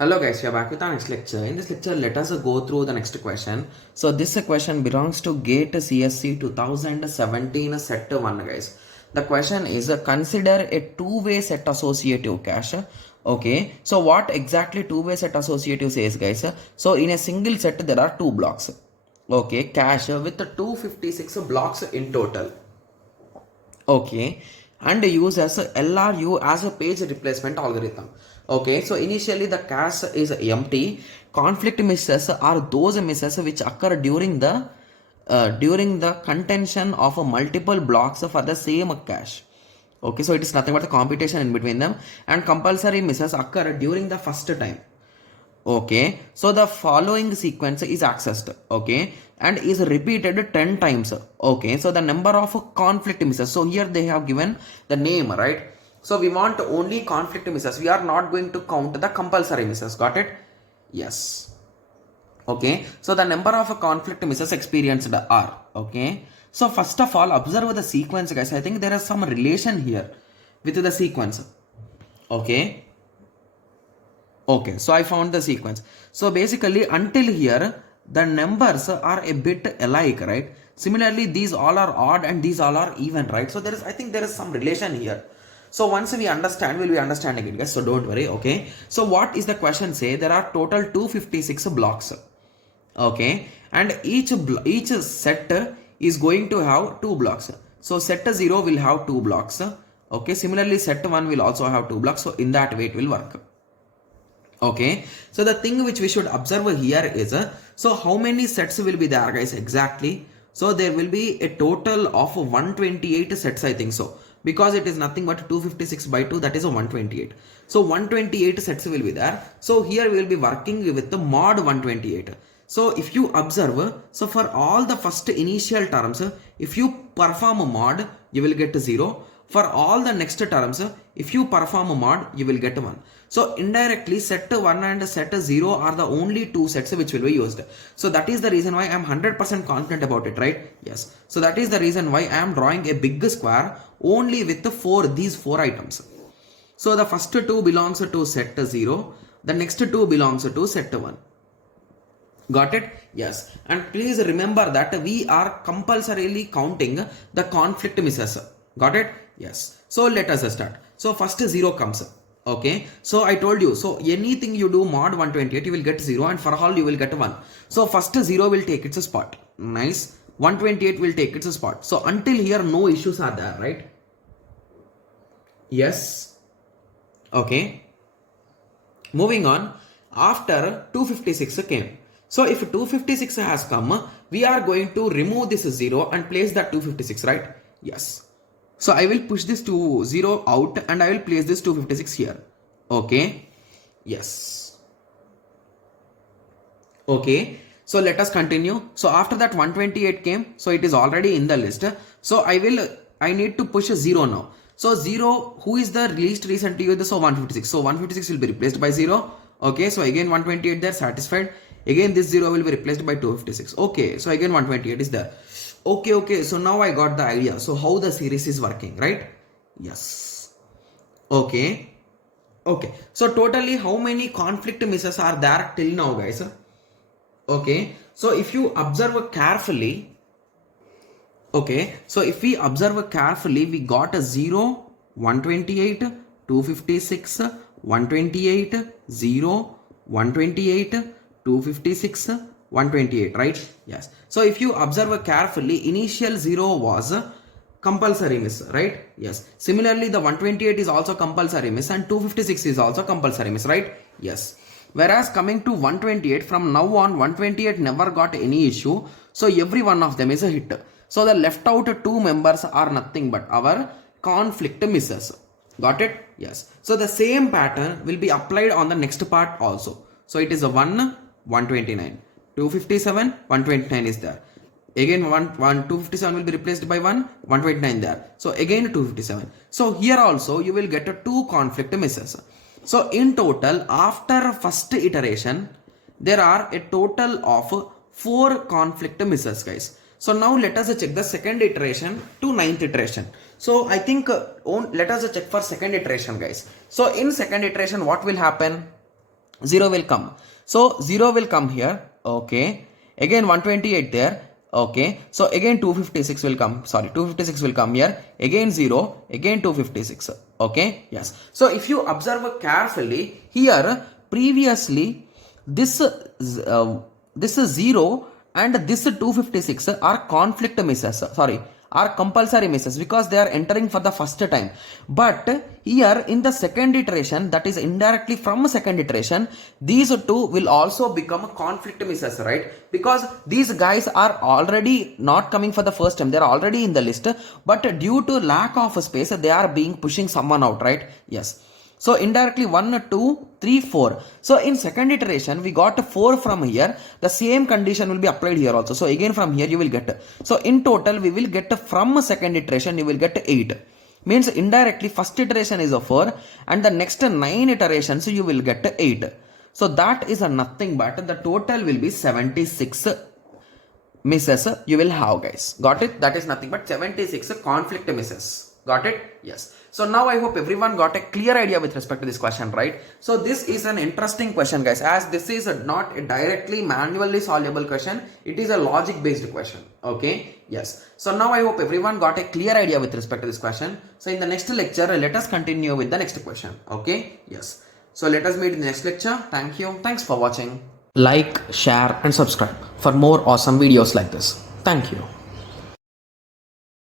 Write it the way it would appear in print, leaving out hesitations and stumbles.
Hello guys, we are back with our next lecture. In this lecture, let us go through the next question. So this question belongs to GATE CSE 2017 set 1 guys. The question is consider a two-way set associative cache. Okay, so what exactly two-way set associative says guys? So in a single set there are two blocks. Okay, cache with 256 blocks in total. Okay, and use as LRU as a page replacement algorithm. Okay, so initially the cache is empty. Conflict misses are those misses which occur during the contention of multiple blocks for the same cache. Okay, so it is nothing but the computation in between them, and compulsory misses occur during the first time. Okay, so the following sequence is accessed, okay, and is repeated 10 times. Okay, so the number of conflict misses, so here they have given the name, right? So we want only conflict misses, we are not going to count the compulsory misses. Got it? Yes. Okay, so the number of conflict misses experienced are, okay, so first of all observe the sequence guys. I think there is some relation here with the sequence. Okay, okay, so I found the sequence. So basically until here the numbers are a bit alike, right? Similarly these all are odd and these all are even, right? So there is, I think there is some relation here. So once we understand, we'll be understanding it guys, so don't worry. Okay, so what is the question say? There are total 256 blocks. Okay, and each set is going to have two blocks. So set 0 will have two blocks. Okay, similarly set 1 will also have two blocks. So in that way it will work. Okay, so the thing which we should observe here is so how many sets will be there guys exactly? So there will be a total of 128 sets, I think so, because it is nothing but 256 by 2, that is a 128. So 128 sets will be there. So here we will be working with the mod 128. So if you observe, so for all the first initial terms, if you perform a mod, you will get 0. For all the next terms, if you perform a mod, you will get 1. So indirectly set 1 and set 0 are the only two sets which will be used. So that is the reason why I am 100% confident about it, right? Yes. So that is the reason why I am drawing a big square only with these four items. So the first two belongs to set 0. The next two belongs to set 1. Got it? Yes. And please remember that we are compulsorily counting the conflict misses. Got it? Yes. So let us start. So first 0 comes. Okay. So I told you, so anything you do mod 128, you will get 0, and for all you will get 1. So first 0 will take its spot. Nice. 128 will take its spot. So until here no issues are there, right? Yes. Okay. Moving on. After 256 came. So if 256 has come, we are going to remove this 0 and place that 256, right? Yes. So I will push this 0 out and I will place this 256 here. Okay. Yes. Okay. So let us continue. So after that 128 came. So it is already in the list. So I need to push a 0 now. So 0, who is the least recent used? So 156. So 156 will be replaced by 0. Okay. So again 128 there, satisfied. Again this 0 will be replaced by 256. Okay. So again 128 is there. Okay, so now I got the idea. So how the series is working, right? Yes. Okay. So totally how many conflict misses are there till now, guys? Okay. So if you observe carefully, okay. So if we observe carefully, we got a 0, 128, 256, 128, 0, 128, 256, 128, right? Yes. So if you observe carefully, initial 0 was compulsory miss, right? Yes. Similarly, the 128 is also compulsory miss and 256 is also compulsory miss, right? Yes. Whereas coming to 128, from now on 128 never got any issue. So every one of them is a hit. So the left out two members are nothing but our conflict misses. Got it? Yes. So the same pattern will be applied on the next part also. So it is a 129. 257, 129 is there. Again 257 will be replaced by 129 there. So again 257. So here also you will get two conflict misses. So in total, after first iteration, there are a total of 4 conflict misses, guys. So now let us check the second iteration to 9th iteration. So I think let us check for second iteration, guys. So in second iteration, what will happen? 0 will come. So 0 will come here. Okay. Again 128 there. Okay. So again 256 will come. Sorry, 256 will come here. Again 0. Again 256. Okay. Yes. So if you observe carefully here, previously this this 0 and this 256 are conflict misses. Sorry, are compulsory misses because they are entering for the first time. But here in the second iteration, that is indirectly from second iteration, these two will also become conflict misses, right? Because these guys are already not coming for the first time, they are already in the list, but due to lack of space they are being pushing someone out, right? Yes. So indirectly 1, 2, 3, 4. So in second iteration we got 4 from here. The same condition will be applied here also. So again from here you will get. So in total we will get from second iteration you will get 8. Means indirectly first iteration is a 4 and the next 9 iterations you will get 8. So that is a nothing but the total will be 76 misses you will have, guys. Got it? That is nothing but 76 conflict misses. Got it? Yes. So now I hope everyone got a clear idea with respect to this question, right? So this is an interesting question, guys, as this is not a directly manually solvable question. It is a logic based question. Okay. Yes. So now I hope everyone got a clear idea with respect to this question. So in the next lecture, let us continue with the next question. Okay. Yes. So let us meet in the next lecture. Thank you. Thanks for watching. Like, share and subscribe for more awesome videos like this. Thank you.